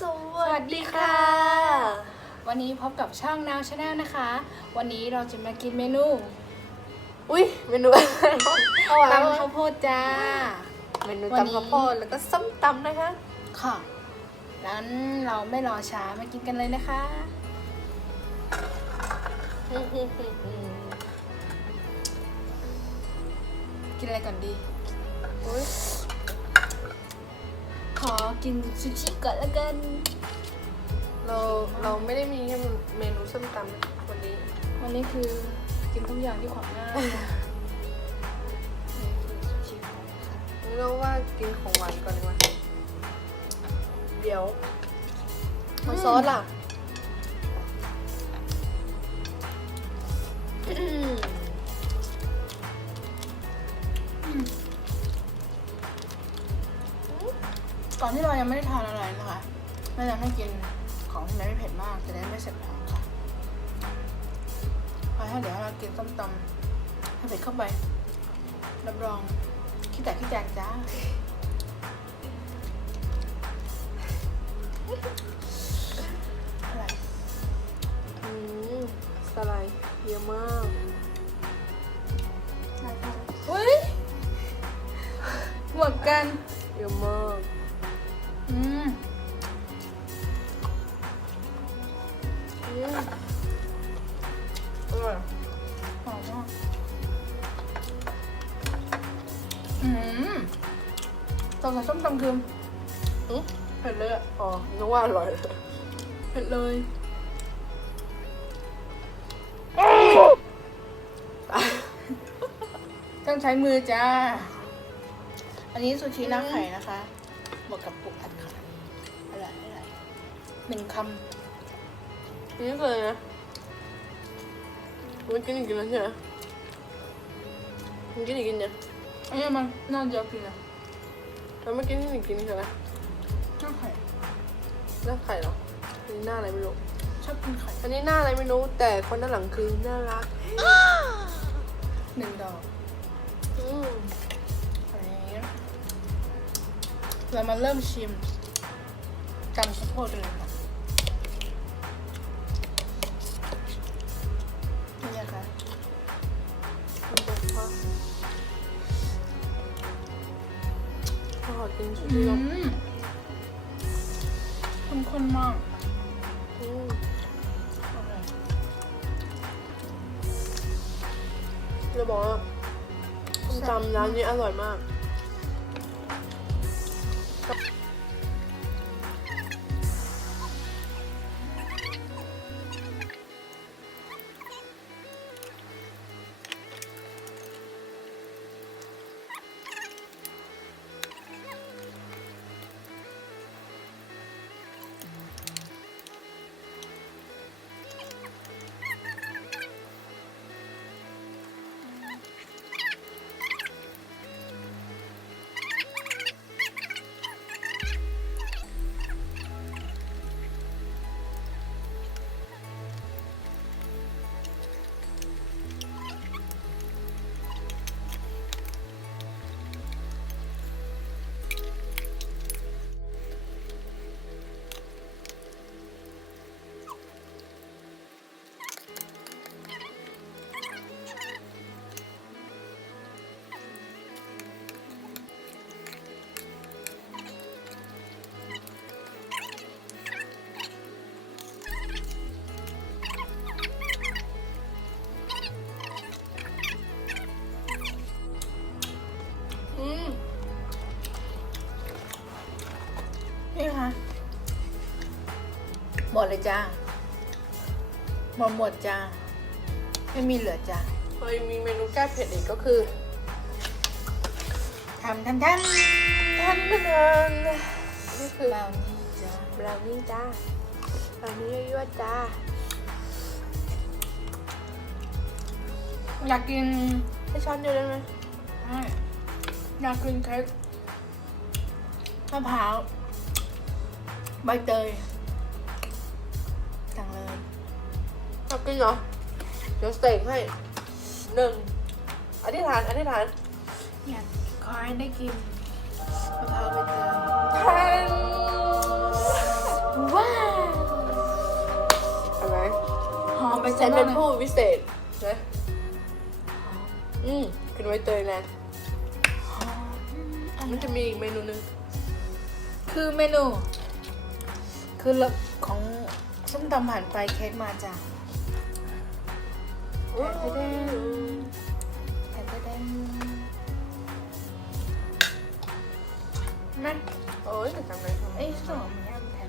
สวัสดีค่ะ วันนี้พบกับช่องนาวชาแนลนะคะ วันนี้เราจะมากินเมนู อุ้ยเมนูอะไรเอาตำไว้ข้าวโพดจ้า เมนูวันนี้ตำข้าวโพดแล้วก็ส้มตำนะคะ ค่ะนั้นเราไม่รอช้ามากินกันเลยนะคะ กินอะไรก่อนดีอุ๊ย ขอกินซูชิก่อนแล้วกัน เราเราไม่ได้มีแค่เมนูส้มตำนะวันนี้ วันนี้คือกินทุกอย่างที่ขวางหน้านี่คือซูชิของเราค่ะงั้นเราว่ากินของหวานก่อนดีกว่าเดี๋ยวเอาซอสล่ะ อืมก่อนที่เรายังไม่ได้ทานอะไรนะคะแม่จะให้กินของที่มันไม่เผ็ดมากจะได้ไม่เสร็จท้องค่ะเพราะถ้าเดี๋ยวเรากินส้มตำให้เผ็ดเข้าไปรับรองขี้แตกขี้แตกจ้าอะไรอืมสไลด์เยอะมากเฮ้ยหมดกัน อืมอร่อยหอมมากอืมตอนกับส้มตำคืออืมเผ็ดเลยอะอ๋อนึกว่าอร่อยเลยเผ็ดเลยต้องใช้มือจ้า อันนี้ซูชิหน้าไข่นะคะบวกกับปุกอัดไข่อร่อยอร่อยหนึ่งค นี่เลยนะมันกินอีกกินแล้วใช่ไหมมันกินอีกกินเนี่ยำอันนี้มันน่าจะกินอะแล้วเมื่อกี้นี่หนึ่งกินใช่ไหมหน้าไข่หน้าไข่เหรออันนี้หน้าอะไรไม่รู้ ชอบกินไข่อันนี้หน้าอะไรไม่รู้ แต่คนด้านหลังคือน่ารักหนึ่งดอกอืมอันนี้เรามาเริ่มชิมกำข้าวโพดกันเลยค่ะ มันแบบว่าพอขอกินชุดอืนี้แล้วมเข้มข้นมากอืมอร่อยจะบอกว่าส้มตำร้านนี้อร่อยมาก ดเลยจ้าหมดหมดจ้าไม่มีเหลือจ้าเคยมีเมนูแก้เผ็ดอีกก็คือทำทำทำทันทันนี่คือบราวนี่จ้าบราวนี่จ้าบราวนี่ยั่วๆจ้าอยากกินให้ช้อนเดียวได้ไหมไม่อยากกินเค้กมะพร้าวใบเตย สั่งเลยชอบกินเหรอ เดี๋ยวสเต็กให้หนึ่งอธิษฐานอธิษฐานอยากขอให้ได้กินมะพร้าวใบเตยแนว้าวอะไรหอมไปฉันเป็นผู้วิเศษนะอืขึ้นใบเตยแลนมันจะมีอีกเมนูหนึ่งคือเมนู คือของ ส้มตำผ่านไปเค้กมาจากแทนแทนแทนแทนนั่นโอ้ยแต่จำได้ทำไมเอ้ยสมองมันยังแทน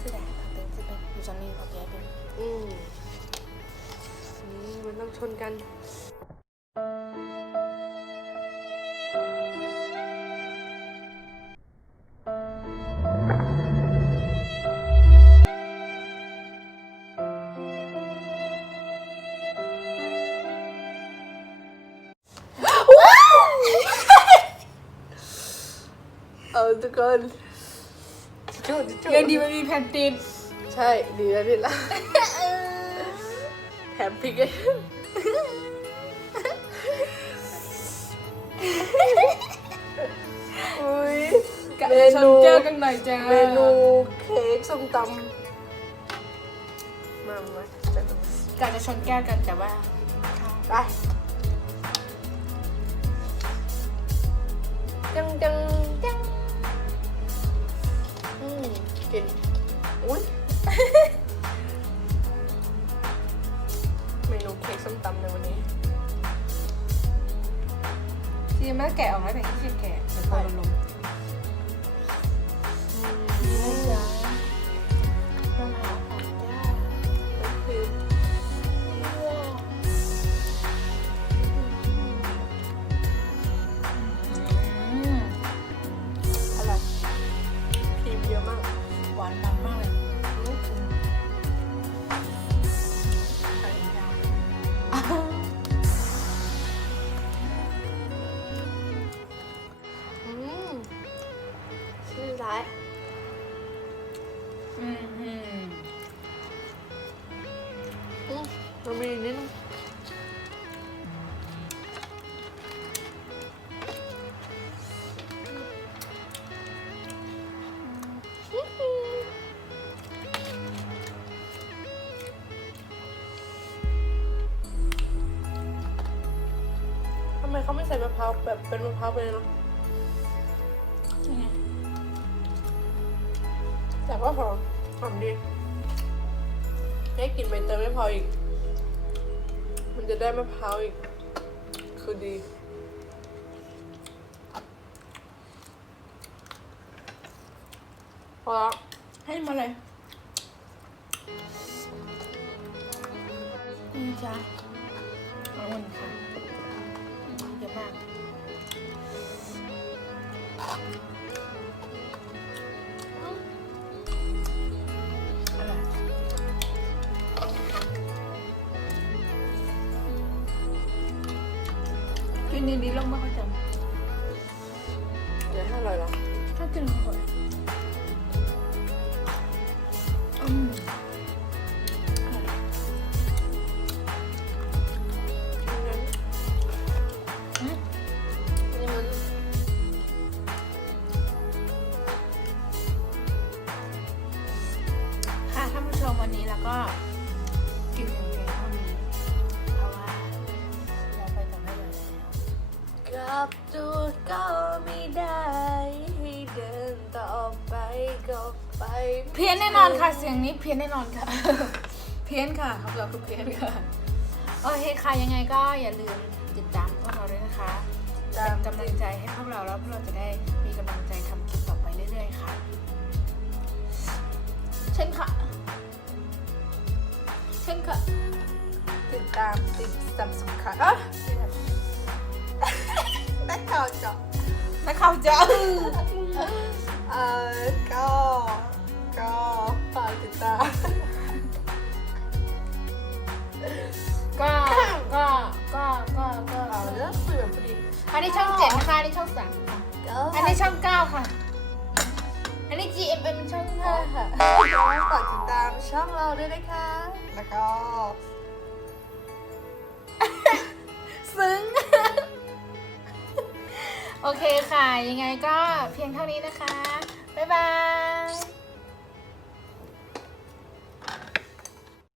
คือแต่ทำเป็นคือเป็นอยู่จอนนี่ขอแก้เป็นอืมอืมมันต้องชนกัน ทุกคนจุดจุดยังดีมันมีแผ่นติดใช่ดีแล้วพี่ละแถมพริกเลยอุ้ยกับเมชนนูแก้วกันหน่อยจ้าเมนูเค้กส้มตำมามาจะดูกะจะชนแก้วกันแต่ว่าไปจังจังจังอืม กิน อุ้ย เมนูเค้กส้มตำในวันนี้ทีแม่แกะออกแล้แต่ที่แกะเดี๋ยวพอเราลง ชื่อร้ายอืมอืมอืมมันมีอีกนิดนึงทำไมเขาไม่ใส่มะพร้าวแบบเป็นมะพร้าวไปเลยเนาะ แต่ก็หอมหอมดีให้กลินใบเตยไม่พออีก มันจะได้มะพร้าวอีก คือดีพอแล้วให้มาเลยนี่จ้าองุ่นค่ะเยอะมาก นดีๆลงมาเขาจเดี๋ยวให้อร่อยเหรอำถ้ากินอร่อยอืม เพี้ยนแน่นอนค่ะเสียงนี้เพี้ยนแน่นอนค่ะ เพี้ยนค่ะครับเราคือเพี้ยนค่ะโอเคค่ะยังไงก็อย่าลืมติดตามพวกเราด้วยนะคะเป็นกำลังใจให้พวกเราแล้วพวกเราจะได้มีกำลังใจทำคลิปต่อไปเรื่อยๆค่ะ เช่นค่ะ เช่นค่ะ ติดตามติดสับสมคัญอะได้ข่าวจบนักข่าวจะเอ่อก็ ก็ฝากติดตามก็ก็ก็ก็ก็เอาเรื่องคุยแบบพอดีอันนี้ช่องเจ็ดนะคะอันนี้ช่องสามค่ะก็อันนี้ช่องเก้าค่ะ อันนี้ GMM ช่องห้าค่ะฝากติดตามช่องเราด้วยนะคะ แล้วก็ซึ้งโอเคค่ะ ยังไงก็เพียงเท่านี้นะคะ บ๊าย